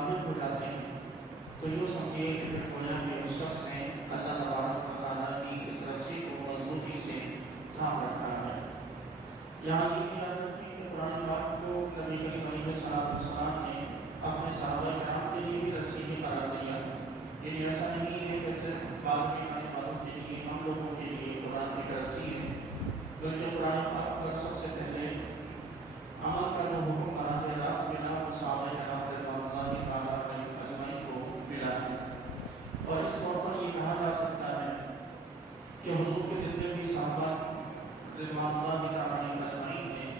غافل ہو جاتے ہیں تو یوں سمجھیے کہ پھر گویا کہ اس شخص نے اللہ تبارک و تعالیٰ کی اس رسی کو مضبوطی سے تھام رکھا ہے۔ یہاں یہ بھی یاد رکھیں کہ قرآن پاک کو نبی کریم علیہ السلام نے اپنے صحابہ کرام کے لیے بھی رسی ہی قرار دیا۔ یعنی ایسا نہیں ہے کہ صرف بعد میں آنے والوں کے لیے، ہم لوگوں کے لیے قرآن ایک رسی ہے، بلکہ قرآن پاک پر سب سے پہلے عمل کا جو حکم براہ راست ملا وہ صحابہ کرام رضوان اللہ تعالیٰ علیہم اجمعین کو ملا ہے۔ اور اس موقع پر یہ کہا جا سکتا ہے کہ حضور کے جتنے بھی صحابہ رضوان اللہ تعالیٰ علیہم اجمعین ہیں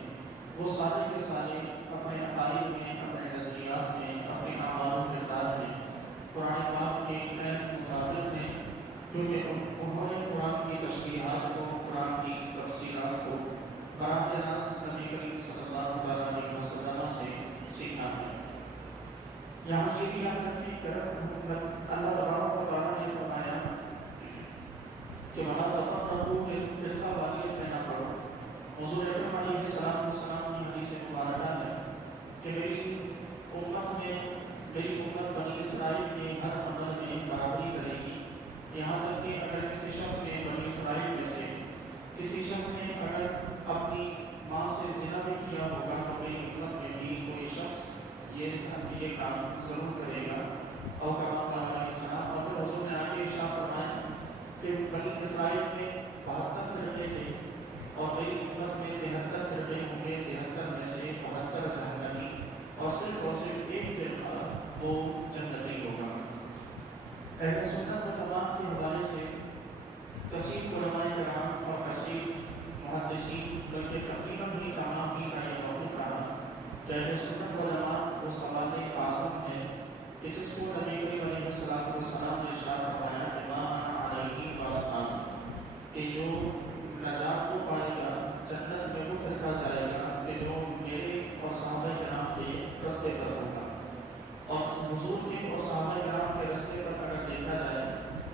وہ سارے کے سارے اپنے عقائد میں، اپنے نظریات میں، اپنے اعمال و کردار میں قرآن پاک کے مطابق ہیں، کیونکہ انہوں نے قرآن کی تشریحات کو، قرآن کی تفصیلات کو براہ راست نبی کریم صلی اللہ علیہ وسلم سے سیکھا ہے۔ یہاں یہ بھی یاد رکھیں کہ اللہ تبارک و تعالیٰ نے فرمایا کہ وہاں تفقہوا فی الفرقہ والی پہنا پڑھو۔ حضور اکرم علیہ السلام کی حدیث مبارکہ ہے کہ میری امت بنی اسرائیل کے ہر عمل میں برابری کرے گی، یہاں تک کہ اگر کسی شخص نے بنی اسرائیل میں سے کسی شخص نے اگر اپنی ماں سے زنا بھی کیا ہوگا تو میری امت میں بھی کوئی شخص یہ کام ضرور کرے گا۔ اور علیہ السلام اور پھر حضور نے آگے ارشاد فرمایا کہ بنی اسرائیل میں 72 فرقے تھے اور میری امت میں 73 فرقے ہوں گے، 73 میں سے 72 جہنمی اور صرف ایک فرقہ وہ جنتی ہوگا۔ اہل سنت و جماعت کے حوالے سے کثیر علماء کرام اور کثیر محدثین بلکہ تقریباً بھی تمام ہی کا یہ موضوع رہا کہ اہل سنت و جماعت وہ سوال اعظم ہے کہ جس کو نبی کریم علیہ السلام نے ارشاد فرمایا کہ ما انا علیہ واصحابی، کہ جو نجات کو پائے گا، جنت میں وہ فرقہ جائے گا کہ جو میرے اور صحابہ کرام کے رستے پر ہوگا۔ اور حضور کے اور صحابہ کرام کے رستے پر اگر دیکھا جائے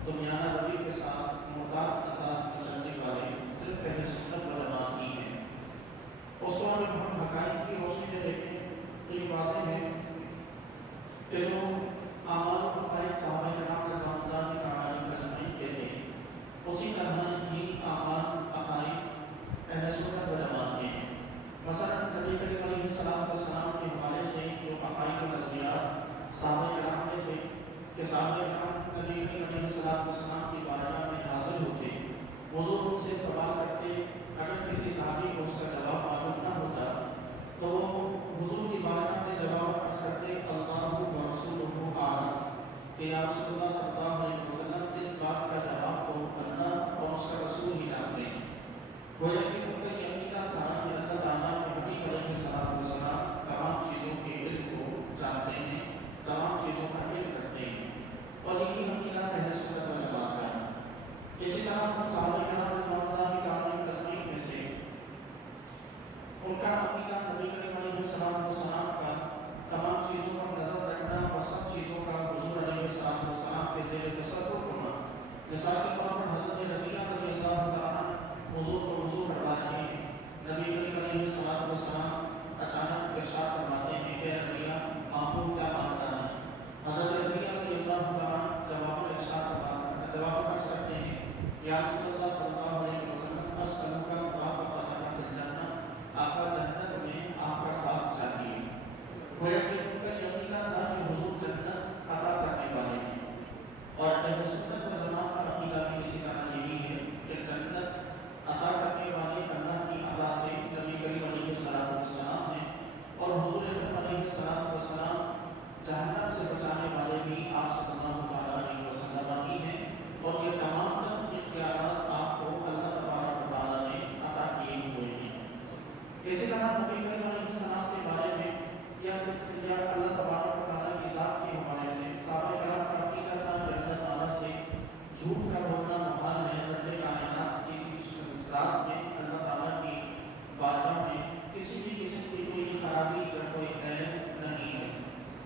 تو میانہ روی کے ساتھ محتاط انداز میں چلنے والے صرف اہل سنت و جماعت ہی ہیں۔ اس کو اگر ہم حقائق کی روشنی میں دیکھیں تو یہ واضح ہے کہ جو اعمال و عقائد صحابہ کرام رضوان اللہ تعالیٰ علیہم اجمعین کے تھے، اسی طرح ہی اعمال عقائد اہل سنت و جماعت کے ہیں۔ مثلا نبی کریم علیہ السلام کے حوالے سے جو عقائد و نظریات صحابہ کرام میں تھے کہ صحابہ کرام نبی کریم علیہ السلام کی بارگاہ میں حاضر ہوتے، حضور ان سے سوال کرتے، اگر کسی صحابی کو اس کا جواب معلوم نہ ہوتا تو وہ حضور کی بارگاہ میں جواب عرض کرتے اللہ و رسولہ اعلم، کہ یا رسول اللہ صلی اللہ علیہ وسلم اس بات کا جواب تو اللہ اور اس کا رسول ہی جانتے ہیں۔ گویا کہ ان کا یہ عقیدہ تھا کہ اللہ تعالیٰ کے حبیب علیہ السلام تمام چیزوں کے علم کو جانتے ہیں، تمام چیزوں کا علم رکھتے ہیں، اور یہی عقیدہ اہل سنت و جماعت کا ہے۔ اسی طرح صحابہ کرام رضوان اللہ تعالیٰ علیہم اجمعین میں سے ان کا عقیدہ نبی کریم علیہ السلام کا تمام چیزوں پر نظر رکھنا اور سب چیزوں کا حضور علیہ السلام کے زیر تصرف ہونا۔ مثال کے طور پر حضرت ربیعہ رضی اللہ تعالیٰ حضور کو حضور بڑھا رہے ہیں، نبی کریم علیہ السلام اچانک ارشاد فرماتے ہیں کہ ربیعہ آپ کو کیا ماننا ہے؟ حضرت ربیعہ رضی اللہ تعالیٰ جواب عرض کرتے ہیں یا رسول اللہ صلی اللہ علیہ وسلم اسألک مرافقۃ اہل الجنہ، آقا جنت میں آپ کا ساتھ چاہیے۔ گویا کہ ان کا یہ عقیدہ تھا کہ حضور جنت عطا کرنے والے ہیں، اور اہل سنت و جماعت کا عقیدہ بھی اسی طرح یہی ہے کہ جنت عطا کرنے والے اللہ کی عطا سے نبی کریم علیہ السلام ہیں، اور حضور اکرم علیہ السلام جہنم سے بچانے والے بھی آپ صلی اللہ علیہ وسلم ہی ہیں، اور یہ تمام اختیارات آپ کو اللہ تبارک و تعالیٰ نے عطا کیے ہوئے ہیں۔ اسی طرح نبی کریم علیہ السلام کے بارے میں یا اللہ تبارک و تعالیٰ کی ذات کے حوالے سے صحابہ کرام کا عقیدہ تھا کہ اللہ تعالیٰ سے جھوٹ کا بولنا محال ہے، رب کائنات کی ذات میں، اللہ تعالیٰ کی بارگاہ میں کسی بھی قسم کی کوئی خرابی یا کوئی عیب نہیں ہے۔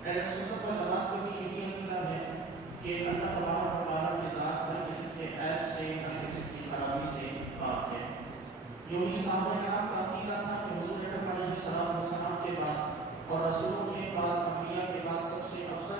اہل سنت و جماعت کو بھی یہی عقیدہ ہے کہ اللہ تبارک و تعالیٰ کی ذات ہر قسم کے عیب سے، ہر قسم کی خرابی سے پاک ہے۔ یوں ہی صحابہ کرام کا عقیدہ تھا کہ حضور اکرم علیہ السلام کے بعد اور رسولوں کے بعد، انبیاء کے بعد سب سے افضل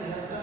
73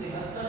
73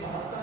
72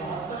72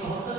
74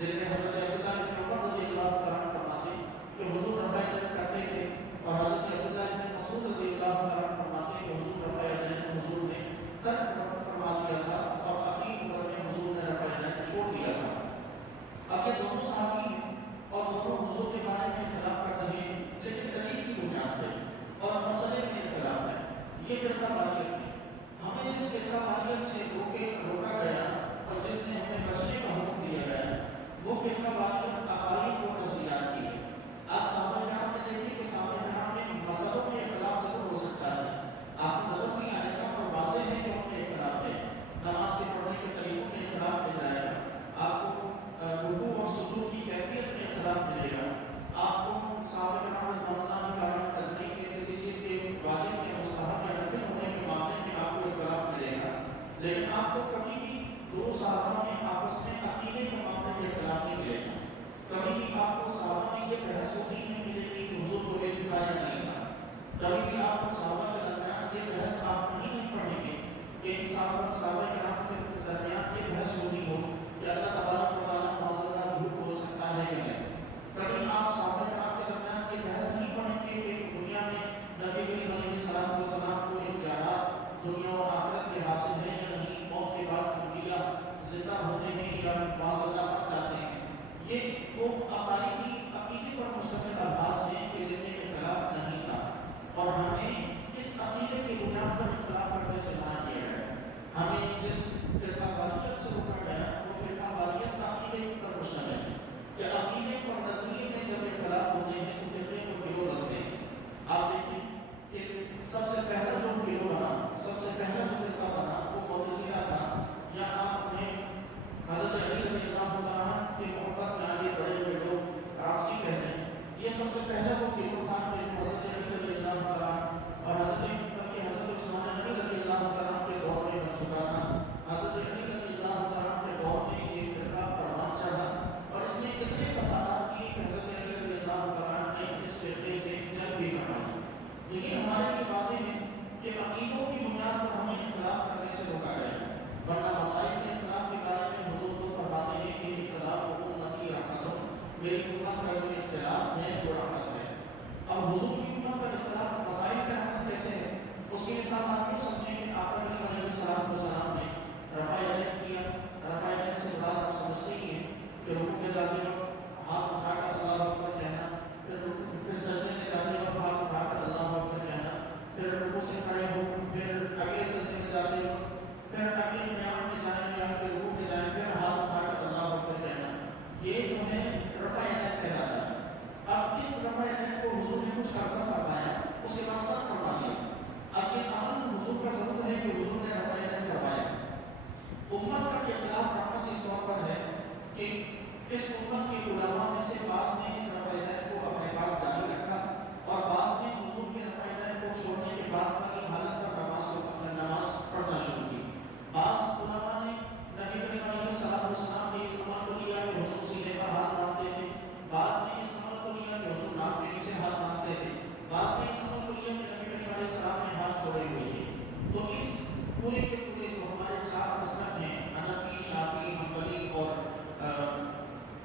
جن میں حضرت عبداللہ بن عمر رضی اللہ تعالیٰ عنہ فرماتے ہیں کہ حضور رفع یدین کرتے تھے، اور حضرت عبداللہ بن مسعود رضی اللہ تعالیٰ عنہ فرماتے ہیں کہ حضور رفع یدین حضور نے ترک فرما دیا تھا اور اخیر عمر میں حضور نے رفع یدین چھوڑ دیا تھا۔ اب یہ دونوں صحابی ہیں اور دونوں حضور کے بارے میں اختلاف کر رہے ہیں، لیکن دلیل کی بنیاد پہ اور مسئلے میں اختلاف ہے۔ یہ فرقہ واریت ہے، ہمیں جس فرقہ واریت سے روکا گیا اور جس سے ہمیں بچنے کا حکم دیا گیا وہ فرقہ واریت عقائد و نظریات کی ہے۔ آپ صحابہ کرام نے دیکھیں کہ صحابہ کرام میں مسئلوں میں اختلاف ضرور ہو سکتا ہے، آپ کو نظر نہیں آئے گا اور واضح ہے کہ ان میں اختلاف ہے۔ نماز کے پڑھنے کے طریقوں میں اختلاف مل جائے گا، آپ کو رکوع اور سجود کی کیفیت میں اختلاف ملے گا، آپ کو صحابہ کرام نے کے کسی چیز کے واجب کے مستحب یا نفل ہونے کے معاملے میں آپ کو اختلاف ملے گا، لیکن آپ کو کبھی بھی دو صحابہ میں آپس میں عقیدے کے معاملے میں اختلاف نہیں ملے گا۔ کبھی بھی آپ کو صحابہ میں یہ بحث ہوتی نہیں ملے گی کہ حضور کو یہ دکھایا نہیں تھا، کبھی بھی آپ کو صحابہ کے درمیان یہ بحث آپ نہیں پڑھیں گے کہ ان صحابہ کرام کے درمیان یہ بحث ہوتی ہو کہ اللہ تبارک و تعالیٰ معذرہ جھوٹ بول سکتا ہے یا نہیں۔ کبھی آپ صحابہ کرام کے درمیان یہ بحث نہیں پڑھیں گے کہ دنیا میں نبی کریم علیہ السلام کو اختیارات دنیا اور آخرت کے حاصل ہیں یا نہیں، موت کے بعد انبیاء زندہ ہوتے ہیں یا بعض اللہ پر جاتے ہیں۔ یہ وہ عقائدی عقیدے پر مشتمل الفاظ ہیں کہ جن میں اختلاف نہیں تھا، اور ہمیں اس عقیدے کی بنیاد پر اختلاف کرنے سے منع کیا ہے۔ ہمیں جس فرقہ واریت سے روکا گیا وہ فرقہ واریت عقیدے پر مشتمل ہے کہ عقیدے اور نظریے میں جب اختلاف ہوتے ہیں تو فرقے کو گروہ لگتے ہیں۔ آپ دیکھیں کہ سب سے پہلا جو گروہ بنا، سب سے پہلا جو فرقہ بنا وہ معتزلہ تھا، یا آپ نے حضرت علی رضی اللہ عنہ کے محبت میں آگے بڑے ہوئے لوگ رافضی کہتے ہیں۔ یہ سب سے پہلا وہ گروہ تھا کہ حضرت علی رضی اللہ عنہ اور حضرت عثمان غنی رضی اللہ عنہ کے دور میں بن چکا تھا۔ حضرت علی رضی اللہ عنہ کے دور میں یہ فرقہ پروان چڑھا اور اس نے اتنے فسادات کیے کہ حضرت علی رضی اللہ عنہ نے اس فرقے سے جنگ بھی فرمائی۔ لیکن ہمارے لیے واضح ہے کہ عقیدوں کی بنیاد پر ہمیں اختلاف کرنے سے روکا گیا، ورنہ مسائل کے اختلاف کے بارے میں حضور کو فرماتے ہیں کہ اختلاف امتی رحمت، میری امت کا جو اختلاف ہے وہ رحمت ہے۔ اب حضور کی امت پر اختلاف مسائل کا رحمت کیسے ہے؟ اس کی مثال آپ کیوں سمجھیں کہ آقا نبی علیہ السلام نے رفع یدین کیا، رفع یدین سے مراد آپ سمجھتے ہی ہیں کہ رکوع میں جاتے وقت ہاتھ اٹھا کر اللہ اکبر کہنا، پھر سجدے میں جاتے وقت ہاتھ اٹھا کر اللہ اکبر کہنا، پھر رکوع سے کھڑے ہو، پھر اگلے سجدے میں جاتے وقت، پھر اگلے قیام میں جائیں یا پھر رکوع میں جائیں، پھر ہاتھ اٹھا کر اللہ اکبر کہنا، یہ جو ہے رفع یدین کہلاتا ہے۔ اب اس رفع یدین کو حضور نے کچھ عرصہ فرمایا، اس کے بعد ترک فرما دیا۔ اب یہ عمل حضور کا ضرور ہے کہ حضور نے رفع یدین فرمایا۔ امت کا اختلاف رحمت اس طور پر ہے کہ اس امت کے علماء میں سے بعض نے اس رفع یدین کو اپنے پاس جاری رکھا اور بعض نے حضور کے رفع یدین کو چھوڑنے کے بعد پہلی حالت پر نماز پڑھنا شروع کی۔ بعض علماء نے نبی کریم علیہ السلام کے اس عمل کو لیا کہ حضور سینے پر ہاتھ باندھتے تھے، بعض نے اس عمل کو لیا کہ حضور ناک کے نیچے ہاتھ باندھتے تھے، بعض نے اس عمل کو لیا کہ نبی کریم علیہ السلام نے ہاتھ چھوڑے ہوئے تھے۔ تو اس پورے کے پورے جو ہمارے چار مسلک ہیں، حنفی، شافعی، حنبلی اور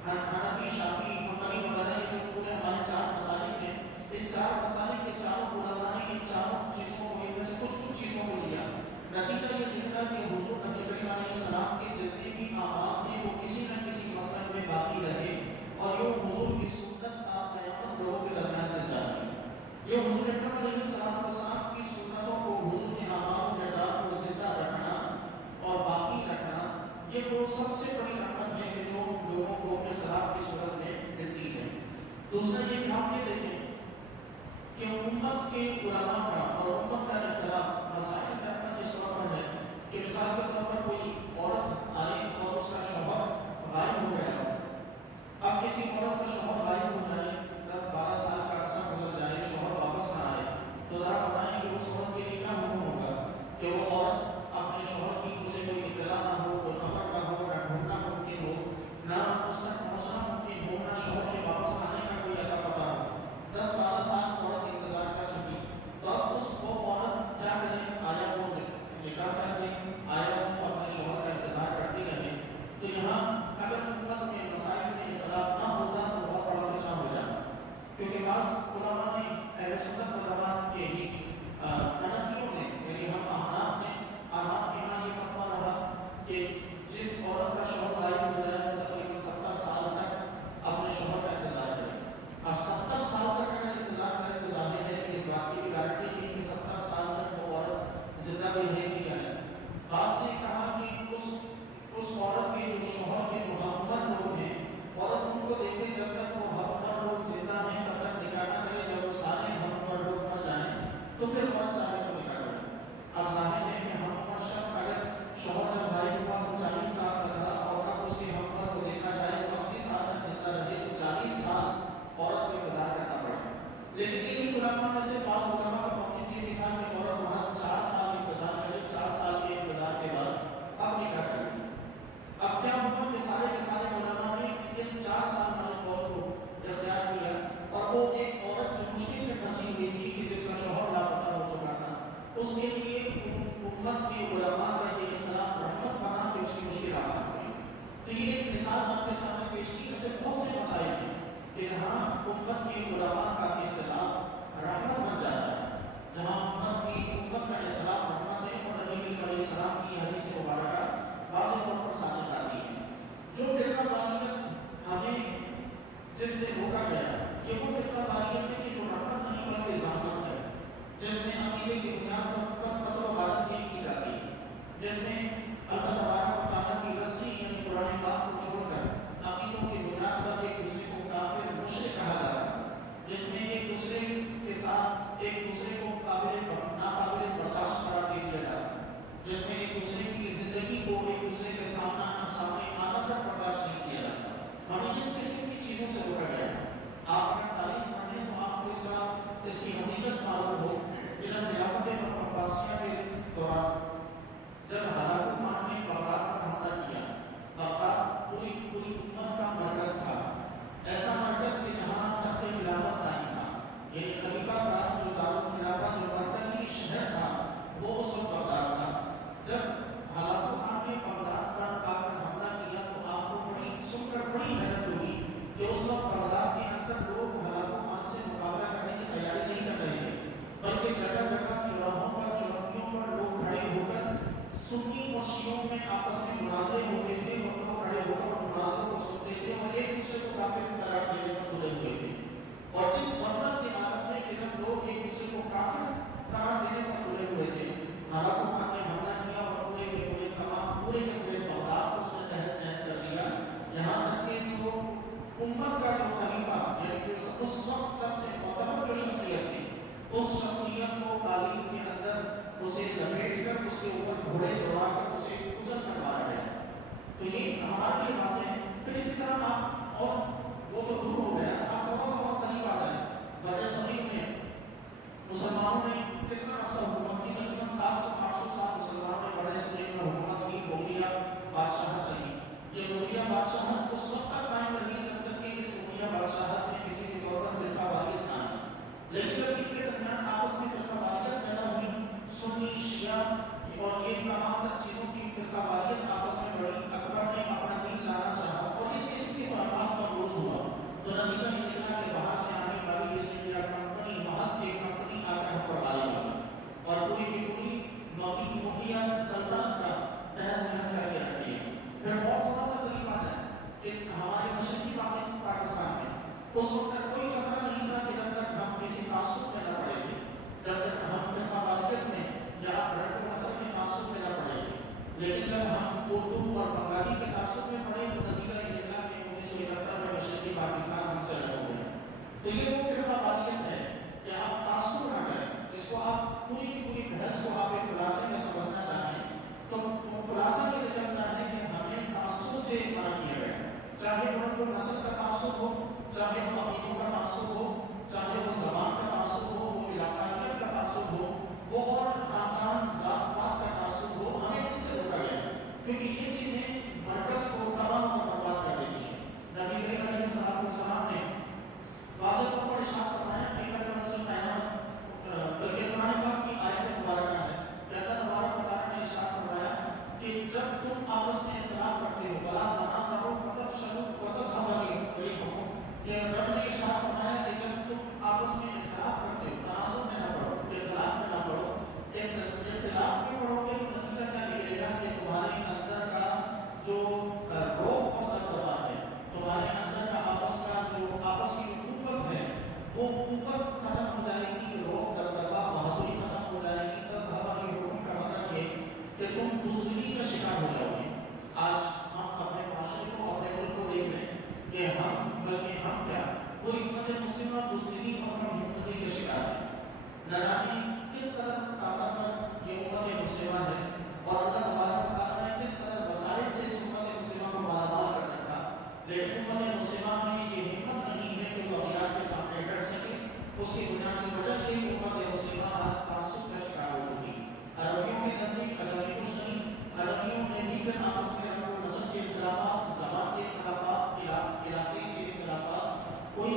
حنفی، شافعی، حنبلی وغیرہ، یہ جو پورے ہمارے چار مسالک ہیں، ان چار مسالک کے چاروں علماء نے ان چاروں چیزوں کو، ان میں سے کچھ چیزوں کو لیا۔ نتیجہ یہ نکلا کہ حضور نبی کریم علیہ السلام کے جتنے بھی اعمال ہیں وہ کسی نہ کسی مسلک میں باقی رہے اور یہ حضور کی سنت تا قیامت لوگوں کے درمیان سے جاری ہے۔ یہ حضور اکرم علیہ السلام کی سنتوں کو، حضور کے اعمال و کردار کو زندہ رکھنا اور باقی رکھنا، یہ وہ سب سے بڑی رحمت ہے کہ جو لوگوں کو اختلاف کی صورت میں ملتی ہے۔ دوسرا یہ کہ آپ یہ دیکھیں کہ امت کے علماء کا اور امت کا اختلاف مسائل کا رحمت اس طور پر ہے کہ مثال کے طور پر کوئی عورت آئے اور اس کا شوہر غائب ہو گیا ہو۔ اب کسی عورت کا شوہر غائب ہو جائے، 10-12 سال کا عرصہ گزر جائے، شوہر واپس نہ آئے، تو ذرا بتائیں کہ اس عورت کے لیے کیا حکم ہوگا کہ وہ عورت اپنے شوہر کی اسے کوئی اطلاع نہ ہو، کوئی خبر نہ ہو، نہ ڈھونڈنا ممکن ہو، نہ اس تک پہنچنا ممکن ہو، نہ شوہر کے واپس آنے کا کوئی اتا پتا ہو۔ 10-12 سال عورت انتظار کر چکی، تو اب کہ جہاں امت کی علماء کا اختلاف رحمت بن جاتا ہے، جہاں امت کا اختلاف رحمت ہے، اور نبی کریم علیہ السلام کی حدیث مبارکہ واضح طور پر ثابت آتی ہے۔ جو فرقہ واریت ہمیں جس سے روکا گیا، یہ وہ فرقہ واریت ہے کہ جو رحمت نہیں بلکہ ذہانت ہے، جس میں عقیدے کی بنیاد پر قتل و غارت نہیں کی جاتی، جس میں اللہ تبارک و تعالیٰ کی رسی یعنی قرآن پاک کو چھوڑ کر عقیدوں کی بنیاد پر ایک دوسرے کو کافر مشرک کہا جاتا ہے، جس میں ایک دوسرے کے ساتھ ایک دوسرے کو ناقابل برداشت قرار دے دیا جاتا ہے، جس میں ایک دوسرے کی زندگی کو ایک دوسرے کے سامنے آنا تک برداشت نہیں کیا جاتا۔ ہمیں اس قسم کی چیزوں سے روکا گیا ہے۔ آپ اگر تاریخ پڑھیں تو آپ کو اس کی حقیقت معلوم ہو کہ جب خلافت عباسیہ کے دوران جب ہلاکو خان نے بغداد پر حملہ کیا، بغداد پوری امت کا مرکز تھا، ایسا مرکز کہ جہاں تخت خلافت قائم تھا، یعنی خلیفہ کا جو دارالخلافہ جو مرکزی شہر تھا وہ اس وقت بغداد تھا۔ جب ہلاکو خان نے بغداد پر آ کر حملہ کیا تو آپ کو سن کر بڑی حیرت ہوئی کہ اس وقت بغداد کے اندر لوگ ہلاکو خان سے مقابلہ کرنے کی تیاری نہیں کر رہے تھے، بلکہ جگہ جگہ چوراہوں پر چوکیوں پر لوگ کھڑے ہو کر سنی اور شیعوں میں آپس میں مناظرے ہوتے تھے، اور لوگ کھڑے ہو کر مناظروں کو سنتے تھے اور ایک دوسرے کو کافر قرار دینے پر تلے ہوئے تھے۔ اور اس غفلت کی حالت میں کہ جب لوگ ایک دوسرے کو کافر قرار دینے پر تلے ہوئے تھے، ہلاکو خان نے حملہ کیا اور پورے کے پورے بغداد کو اس نے تہس نہس کر دیا، یہاں تک کہ جو امت کا جو خلیفہ یعنی اس وقت سب سے معتبر جو شخصیت تھی، اس شخصیت کو قالین کے اندر اسے لپیٹ کر اس کے اوپر گھوڑے دوڑا کر اسے کچل کر مارا گیا۔ تو یہ ہمارے پاس ہے۔ پھر اسی طرح آپ اور وہ تو دور ہو گیا، آپ تھوڑا سا بہت قریب آ گئے۔ بر صغیر میں مسلمانوں نے کتنا عرصہ حکومت کی، تقریباً 700-800 سال مسلمانوں نے بر صغیر میں حکومت کی، مغلیہ بادشاہت رہی۔ یہ مغلیہ بادشاہت اس وقت تک قائم رہی جب تک کہ اس مغلیہ بادشاہت میں کسی بھی طور پر فرقہ واریت نہ آئی۔ لیکن جب ان کے درمیان آپس میں فرقہ واریت پیدا ہوئی، سنی شیعہ اور یہ تمام چیزوں کی فرقہ واریت آپس میں بڑھی، اکبر نے اپنا دین لانا چاہا اور اس قسم کی خرافات کا روز ہوا تو نتیجہ یہ نکلا کہ باہر سے آنے والی ایسٹ انڈیا کمپنی محض ایک کمپنی آ کر ہم پر غالب آ گئی اور پوری کی پوری مغلیہ سلطنت کا تہس نہس کر کے رکھ دیا۔ پھر بہت تھوڑا سا قریب آ جائے کہ ہمارے مشرقی پاکستان میں اس وقت تک کوئی خطرہ نہیں تھا کہ جب تک ہم کسی تعصب میں نہ پڑیں گے، جب تک ہم فرقہ واریت میں یا رنگ نسل کے تعصب میں نہ پڑیں گے۔ لیکن جب ہم اردو اور بنگالی کے تعصب میں پڑے تو نتیجہ یہ نکلا کہ 1971 میں مشرقی پاکستان ہم سے الگ ہو گیا۔ تو یہ وہ فرقہ واریت ہے کہ آپ تعصب نہ کریں، اس کو آپ پوری کی پوری بحث کو آپ ایک خلاصے میں سمجھنا چاہیں تو خلاصہ یہ نکلتا ہے کہ ہمیں تعصب سے منع کیا گیا، چاہے وہ نسل کا تعصب ہو، چاہے وہ عقیدوں کا تعصب ہو، چاہے وہ زبان کا تعصب ہو، وہ علاقائیت کا تعصب ہو، وہ اور خاندان ذات پات کا تعصب ہو، ہمیں اس سے روکا گیا کیونکہ یہ چیزیں مرکز کو تمام اور برباد کر دیتی ہیں۔ نبی کریم علیہ السلام نے واضح طور پر ارشاد فرمایا کہ بلکہ قرآن پاک کی آیت مبارکہ ہے کہ اللہ تبارک و تعالیٰ نے ارشاد فرمایا کہ جب تم آپس میں اختلاف کرتے ہو وَلَا تَنَازَعُوا فَتَفْشَلُوا وَتَذْهَبَ رِيحُكُمْ، کہ رب نے ارشاد فرمایا کہ جب تم آپس میں اختلاف کرتے ہو، تنازع میں نہ پڑھو، اختلاف میں نہ پڑھو، اختلاف میں پڑھو گے تو نتیجہ کیا نکلے گا کہ تمہارے اندر کا جو روح اور دبدبا ہے، تمہارے اندر کا آپس کی قوت ہے وہ قوت ختم ہو جائے گی، روح دبدبا بہادری ختم ہو جائے گی۔ تذہب ريحكم کا مطلب یہ کہ تم بزدلی کا شکار ہو جاؤ گے۔ آج ہم اپنے معاشرے کو اپنے ملک کو دیکھ لیں کہ بلکہ ہم کیا کوئی امت مسلمہ بزدلی اور ہمدردی کے شکار ہے۔ نہ جانے کس طرح طاقتور یہ امت مسلمہ ہے اور اللہ تبارک و تعالیٰ نے کس طرح وسائل سے اس امت مسلمہ کو مالامال کر رکھا، لیکن امت مسلمہ میں یہ ہمت نہیں ہے کہ وہ اغیار کے سامنے ڈٹ سکے۔ اس کی بنیادی وجہ یہ کہ امت مسلمہ آج تعصب کا شکار ہو چکی۔ عربیوں کے نزدیک عجمی کچھ نہیں، عربیوں نے بھی پھر آپس میں رنگ و نسل کے اختلافات، زبان کے اختلافات، علاقے کے اختلافات، کوئی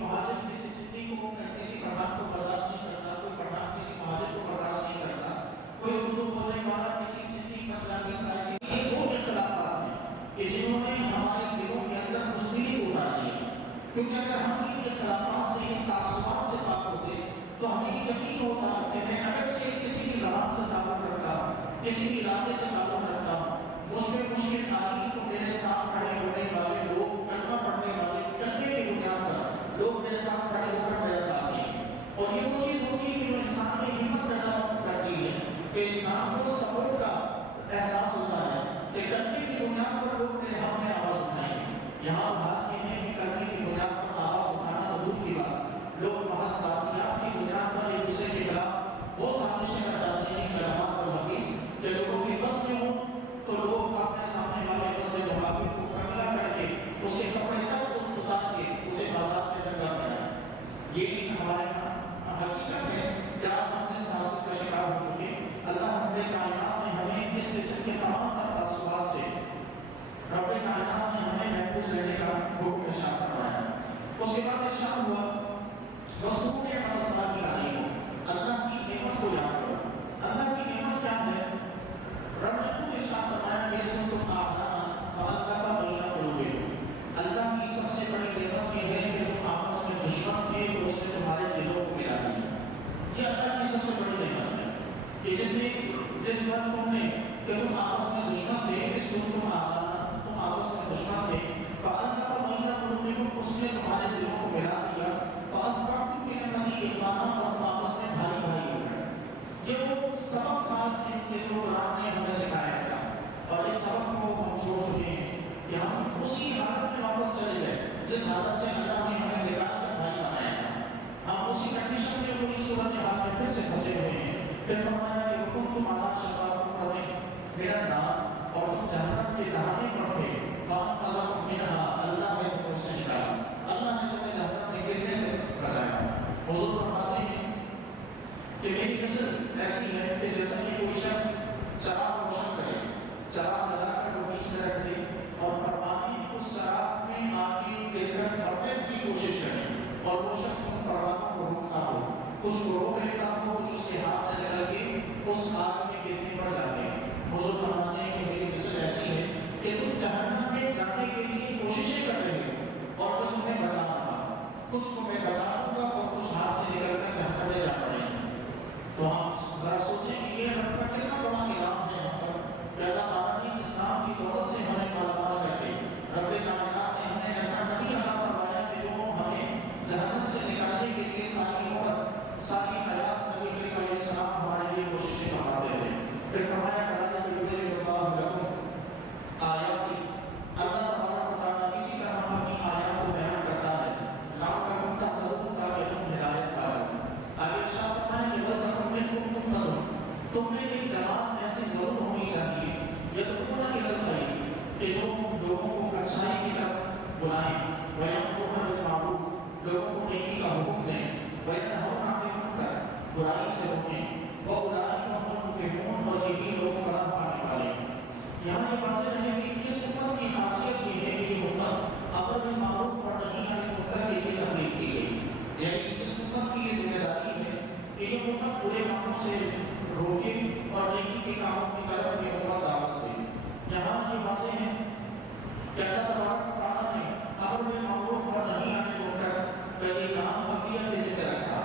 مہاجر کسی سندھی کو کسی پٹھان کو برداشت نہیں کرتا، کوئی پٹھان کسی مہاجر کو برداشت نہیں کرتا، کوئی اردو بولنے والا کسی سندھی پنجابی سارے یہ وہ اختلافات ہیں کہ جنہوں نے ہمارے دلوں کے اندر بزدلی اتار دی ہے۔ کیونکہ اگر ہم ان اختلافات سے ان تعصبات سے پاک ہوتے تو ہمیں یقین ہوتا کہ میں اگرچہ کسی بھی زبان سے تعلق رکھتا ہوں، کسی بھی علاقے سے تعلق رکھتا ہوں، مجھ پہ مشکل آئی تو میرے ساتھ کھڑے ہونے والے لوگ، کلمہ پڑھنے والے کلمے کی بنیاد پر لوگ میرے ساتھ کھڑے ہو کر میرے ساتھ دیں۔ اور یہ وہ چیز ہوتی ہے کہ جو انسان میں ہمت پیدا کرتی ہے کہ انسان کو صبر کا احساس ہوتا ہے کہ کلمے کی بنیاد پر لوگ میرے حق میں آواز اٹھائیں۔ یہاں بات یہ ہے کہ کلمے کی بنیاد پر آواز اٹھانا تو دور کی بات، لوگ محض ساتھیات کی بنیاد پر ایک دوسرے کے خلاف وہ سازشیں رچاتے ہیں کلمات اور حدیث کہ لوگوں کی بس میں ہوں تو لوگ اپنے سامنے والے بندے مقابل کو کنگلا کر کے اس کے کپڑے تک اس اتار کے اسے بازار میں لگا دیا۔ یہ ہمارے یہاں حقیقت ہے کہ آج ہم جس حاصل کا شکار ہو چکے، اللہ رب کائنات نے ہمیں اس قسم کے تمام تر تعصبات سے رب کائنات نے ہمیں محفوظ رہنے کا حکم ارشاد فرمایا۔ اس کے بعد ارشاد ہوا وَاذْكُرُوا نِعْمَتَ اللَّهِ عَلَيْكُمْ، اللہ کی نعمت کو یاد کرو۔ اللہ کی نعمت کیا ہے؟ رب نے خود ارشاد فرمایا کہ كُنتُمْ أَعْدَاءً فَأَلَّفَ بَيْنَ قُلُوبِكُمْ، اللہ کی سب سے بڑی نعمت یہ ہے کہ تم آپس میں دشمن تھے تو اس نے تمہارے دلوں کو ملا دیا۔ یہ اللہ کی سب سے بڑی نعمت ہے کہ جس وقت تم نے کہ تم آپس میں دشمن تھے، اس کو تم آپس میں دشمن تھے، فَأَلَّفَ بَيْنَ قُلُوبِكُمْ، اس نے تمہارے دلوں کو ملا دیا، فَأَصْبَحْتُمْ بِنِعْمَتِهِ إِخْوَانًا، اور تم آپس میں بھائی بھائی ہو گئے۔ یہ وہ سبق تھا کہ جو قرآن نے ہمیں سکھایا تھا، اور اس سبق کو ہم چھوڑ چکے ہیں کہ ہم اسی حالت میں واپس چلے گئے جس حالت سے اللہ نے ہمیں نکال کر بھائی بنایا تھا۔ ہم اسی کنڈیشن میں پوری صورت حال میں پھر سے پھنسے ہوئے ہیں۔ پھر فرمایا کہ وَكُنتُمْ عَلَىٰ شَفَا حُفْرَةٍ مِنَ النَّارِ، اور تم جہنم کے دہانے پر تھے، فَأَنقَذَكُم مِّنْهَا، اللہ نے تمہیں اس سے نکالا، اللہ نے تمہیں جہنم میں گرنے سے بچایا۔ حضور فرماتے ہیں کہ میری مثل ایسی ہے کہ جیسا کہ کوئی شخص چراغ روشن کرے، چراغ جلا کر وہ بیچ میں رکھ دے اور پروانہ اس چراغ میں آگ گر کر بڑھنے کی کوشش کرے، اور وہ شخص ان پروانوں کو روکتا ہو، اس کو روک لیتا ہو، اس کے ہاتھ سے نکل کے اس آگ میں گرنے پڑ جاتے ہیں۔ حضور فرماتے ہیں کہ میری مثل ایسی ہے کہ تم جہنم میں جانے کے لیے کوششیں کر رہے ہو اور میں تمہیں بچاؤں گا، کچھ کو میں بچاؤں گا اور کچھ ہاتھ سے نکل کر جہنم میں جا پڑے ہیں۔ تو ہم ذرا سوچیں کہ یہ رب کا کتنا بڑا انعام ہے ہم پر کہ اللہ تعالیٰ نے اسلام کی دولت سے ہمیں مالامال کر کے رب کائنات نے ہمیں ایسا نہیں عطا فرمایا کہ جو ہمیں جہنم سے نکالنے کے لیے ساری عمر، ساری حیات نبی کریم علیہ السلام ہمارے لیے کوششیں کرواتے رہے۔ پھر فرمایا کذالک یبین اللہ لکم آیاتی، اللہ تبارک و تعالیٰ اسی طرح اپنی آیات کو بیان کرتا ہے لعلکم تہتدون، تاکہ تم ہدایت پاؤ۔ آگے ارشاد فرمایا کہ وَلْتَكُن مِّنكُمْ أُمَّةٌ، تم میں ایک جماعت ایسی ضرور ہونی چاہیے یدعون إِلَى الْخَيْرِ، کہ جو لوگوں کو اچھائی کی طرف بلائیں، وَيَأْمُرُونَ بِالْمَعْرُوفِ، لوگوں کو نیکی کا حکم دیں، وَيَنْهَوْنَ عَنِ الْمُنکَرِ، برائی سے روکیں، وَأُولَٰئِکَ هُمُ الْمُفْلِحُونَ، اور یہی لوگ فلاح پانے والے ہیں۔ یہاں یہ واضح رہے کہ اس امت کی خاصیت یہ ہے کہ یہ امت امر بالمعروف اور نہی عن المنکر کے لیے تخلیق کی گئی، یعنی اس امت کی یہ ذمہ داری ہے کہ یہ امت برے کاموں سے روکے اور نیکی کے کاموں کی طرف یہ امت دعوت دے۔ یہاں یہ واضح ہے کہ اللہ تبارک و تعالیٰ نے امر بالمعروف اور نہی عن المنکر کا یہ کام انبیاء کے ذمہ رکھا۔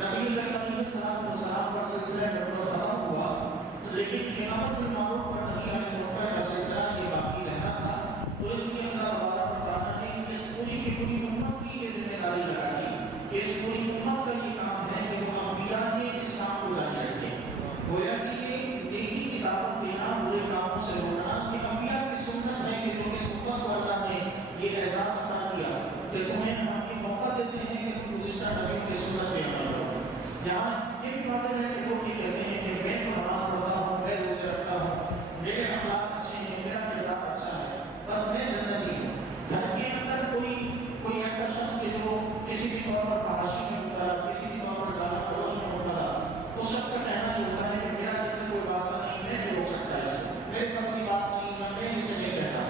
نبی کریم علیہ السلام کا سلسلہ نبوت ختم ہوا، لیکن یہ امر بالمعروف اور نہی عن المنکر کا سلسلہ یہ باقی رہنا تھا، تو اس لیے اللہ تبارک و تعالیٰ نے اس پوری کی پوری امت کی یہ ذمہ داری لگا دی کہ اس پوری امت کا یہ کام ہے کہ وہ انبیاء کے اس کام کو جاری رکھیں۔ گویا کہ یہ نیکی کی دعوت دینا، برے کاموں سے روکنا، یہ انبیاء کی سنت ہے کہ جو اس امت کو اللہ نے یہ اعزاز عطا کیا کہ تمہیں ہم یہ موقع دیتے ہیں کہ تم گزشتہ نبیوں کی سنت پہ عمل کرو۔ یہاں یہ بھی واضح ہے کہ لوگ یہ کہتے ہیں کہ میں تو نماز پڑھتا ہوں، میں روزے رکھتا ہوں، میرے اخلاق اچھے ہیں، میرا کردار اچھا ہے، بس میں جنتی ہوں۔ گھر کے اندر کوئی ایسا شخص کہ جو کسی بھی طور پر فحاشی میں مبتلا، کسی بھی طور پر گالی گلوچ میں مبتلا، اس شخص کا کہنا یہ ہوتا ہے کہ میرا اس سے کوئی واسطہ نہیں، میں نہیں روک سکتا ہے، میرے بس کی بات نہیں، یا میں اسے نہیں کہتا۔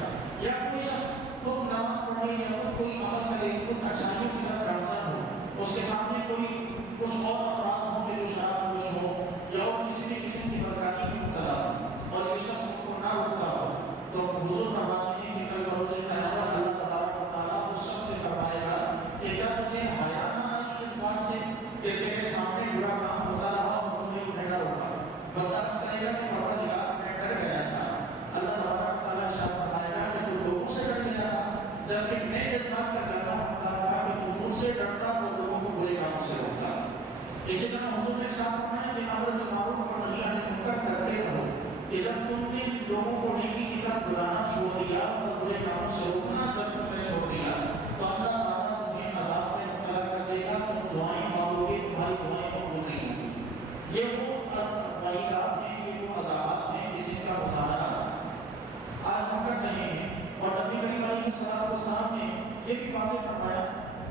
یا کوئی شخص خود نماز پڑھے یا خود کوئی عمل کرے، خود اچھائیوں کی طرف گامزن ہو، اس کے سامنے کوئی کچھ اور افراد ہوں کہ جو شراب نوش ہو یا اور کسی بھی قسم کی بدکاری میں مبتلا اور یہ شخص ان کو نہ روکتا ہو، تو حضور فرماتے ہیں کہ کل بروز قیامت اللہ تبارک و تعالیٰ اس شخص سے فرمائے گا بات کا زیادہ حقدار تھا کہ وہ مجھ سے ڈرتا وہ لوگوں کو برے کاموں سے روکتا. اسی طرح حضور نے ارشاد فرمایا کہ امر بالمعروف اور نہی عن المنکر کرتے رہو کہ جب تم نے لوگوں کو نیکی کی طرف بلانا چھوڑ دیا اور برے کاموں سے روکنا جب تم نے چھوڑ دیا تو اللہ تعالیٰ تمہیں عذاب میں مبتلا کر دے گا. تم دعائیں مانگو گے تمہاری دعائیں قبول نہیں ہوں گی. یہ وہ وعیدات ہیں, یہ وہ عذابات ہیں کہ جن کا مظاہرہ آج ہم کر رہے ہیں. اور نبی کریم علیہ الصلوۃ والسلام نے یہ بھی واضح فرمایا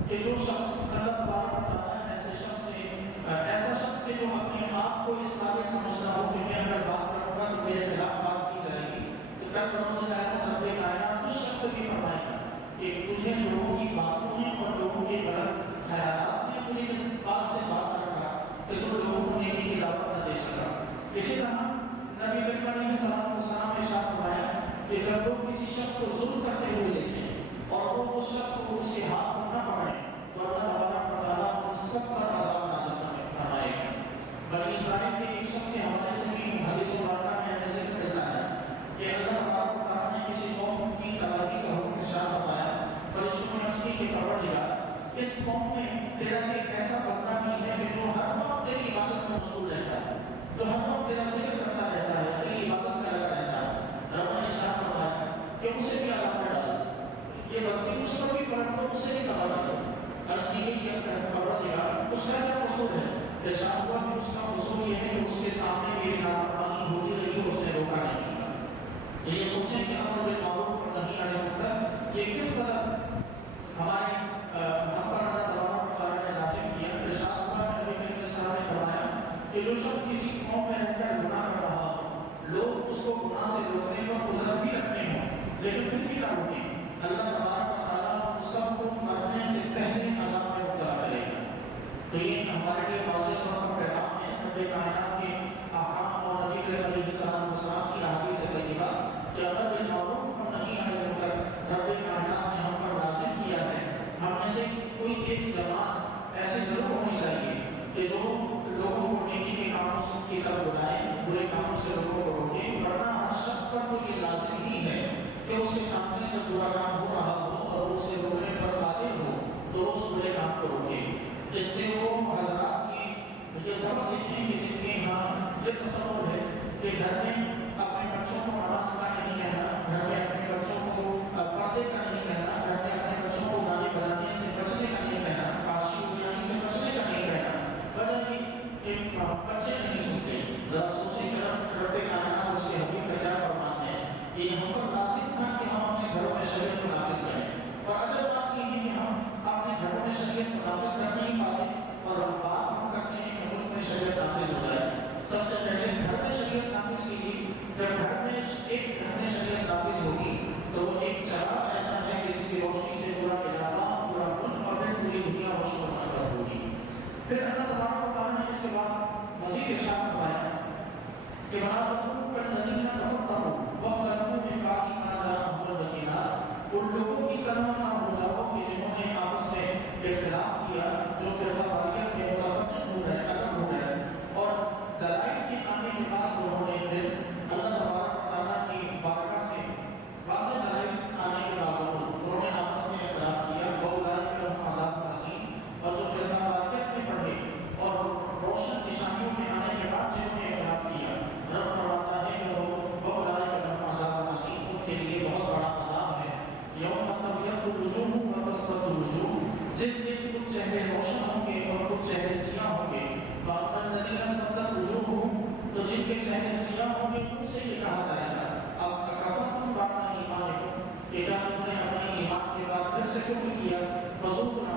کہ جو شخص اللہ تبارک و تعالیٰ ایسا شخص کہ جو اپنے آپ کو اس قابل سمجھتا ہو کہ میں اگر بات کروں گا تو میرے خلاف بات کی جائے گی تو کل بنوں سے جائے گا رب کائنات اس شخص سے بھی فرمائے گا کہ تجھے لوگوں کی باتوں نے اور لوگوں کے غلط خیالات نے تجھے اس بات سے باز رکھا کہ تم لوگوں کو نیکی کی دعوت نہ دے سکا. اسی طرح نبی کریم علیہ السلام نے ارشاد فرمایا کہ جب لوگ کسی شخص کو ظلم کرتے ہوئے دیکھیں اور وہ اس شخص کو اس کے ہاتھ میں نہ پکڑیں تو اللہ تبارک و تعالیٰ ان سب پر عذاب نازل فرمائے گا. بنی اسرائیل کے ایک شخص کے حوالے سے بھی حدیث مبارکہ میں ہمیں ذکر ملتا ہے کہ اللہ تبارک و تعالیٰ نے کسی قوم کی تباہی کا حکم ارشاد فرمایا, فرشتوں نے عرض کی کہ پروردگار اس قوم میں تیرا ایک ایسا بندہ بھی ہے کہ جو ہر وقت تیری عبادت میں مشغول رہتا ہے, جو ہر وقت تیرا ذکر کرتا رہتا ہے, تیری عبادت میں لگا رہتا ہے. رب نے ارشاد فرمایا کہ اسے بھی عذاب میں ڈال, یہ بستی اس پر بھی پلٹ دو, اسے بھی تباہ کر دو. عرض کی گئی کہ پروردگار اس کا کیا قصور ہے؟ ارشاد ہوا کہ اس کا قصور یہ ہے کہ اس کے سامنے میری نافرمانی ہوتی رہی, اس نے روکا نہیں کیا. یہ سوچیں کہ امر بالمعروف اور نہی عن المنکر یہ کس قدر ہمارے ہم پر اللہ تبارک و تعالیٰ نے لازم کیا. ارشاد ہوا کہ نبی کریم صلی اللہ علیہ وسلم نے فرمایا کہ جو شخص کسی قوم میں رہ کر گناہ کر رہا ہو, لوگ اس کو گناہ سے روکنے پر قدرت بھی رکھتے ہوں لیکن پھر بھی نہ روکیں, اللہ تبارک و تعالیٰ ان سب کو مرنے سے پہلے عذاب میں مبتلا کرے گا. تو یہ ہمارے لیے واضح طور پر پیغام ہے رب کائنات کے احکام اور نبی کریم علیہ السلام کی احادیث طیبہ کہ امر بالمعروف اور نہی عن المنکر رب کائنات نے ہم پر نازل کیا ہے. ہم میں سے کوئی ایک جماعت ایسی ضرور ہونی چاہیے کہ جو لوگوں کو نیکی کے کاموں کی طرف بلائے, برے کاموں سے لوگوں کو روکے. ورنہ ہر شخص پر تو یہ لازم ہی ہے کہ اس کے سامنے جب برا کام ہو رہا ہو اور اسے روکنے پر قادر ہو تو اس برے کام کو روکے. اس سے وہ حضرات کی یہ سب سیکھیں کہ جن کے یہاں یہ تصور ہے کہ گھر میں اپنے بچوں کو نماز کا نہیں کہنا, گھر میں اپنے بچوں کو پردے کا نہیں کہنا, گھر میں اپنے بچوں کو گانے بجانے سے بچنے کا نہیں کہنا, کاشی بریانی سے بچنے کا نہیں کہنا. وجہ یہ کہ بچے نہیں سنتے. ذرا سوچیں کہ رب کائنات اس کے حبیب کا کیا فرمان ہے. یہ ہم پر لازم تھا کہ ہم اپنے گھروں میں شریعت کو نافذ کریں, اور اچھا بات یہ ہے کہ ہم اپنے گھروں میں شریعت کو نافذ کر نہیں پاتے اور بات ہم کرتے ہیں کہ ملک میں شریعت نافذ ہو جائے. سب سے پہلے گھر میں شریعت نافذ کیجیے. جب گھر میں ایک گھر میں شریعت نافذ ہوگی تو وہ ایک چراغ ایسا ہے کہ جس کی روشنی سے پورا علاقہ, پورا ملک اور پھر پوری دنیا روشن ہونا ہوگی. پھر اللہ تبارک و تعالیٰ نے اس کے بعد مزید ارشاد فرمایا کہ وَلَا تَكُونُوا كَالَّذِينَ تَفَرَّقُوا وَاخْتَلَفُوا مِن بَعْدِ مَا جَاءَهُمُ الْبَيِّنَاتُ. ان لوگوں کی طرح نہ ہو جاؤ کہ جنہوں نے آپس میں اختلاف کیا, جو فرقہ واریت میں متفرق ہو گئے, الگ ہو گئے, اور دلائل کے آنے کے بعد لوگوں نے پھر اللہ تبارک و تعالیٰ کی بارگاہ سے واضح دلائل آنے کے باوجود انہوں نے آپس میں اختلاف کیا. وَأُولَٰئِکَ لَهُمْ عَذَابٌ عَظِیمٌ. اور جو فرقہ واریت میں پڑھے اور روشن نشانیوں میں آنے کے بعد جنہوں نے اختلاف کیا, رب فرماتا ہے کہ وَأُولَٰئِکَ لَهُمْ عَذَابٌ عَظِیمٌ. ان کے لیے بہت بڑا عذاب ہے. یوم تبیض وجوہ وتسود وجوہ, جس دن کچھ چہرے روشن ہوں گے اور کچھ چہرے سیاہ ہوں گے. فَأَمَّا الَّذِينَ اسْوَدَّتْ وُجُوهُهُمْ, تو جن کے چہرے سیاہ ہوں گے ان سے یہ کہا جائے گا أَفَكَفَرْتُمْ بَعْدَ إِيمَانِكُمْ, کہ کیا تم نے اپنے ایمان کے بعد پھر سے کفر کیا. فَذُوقُوا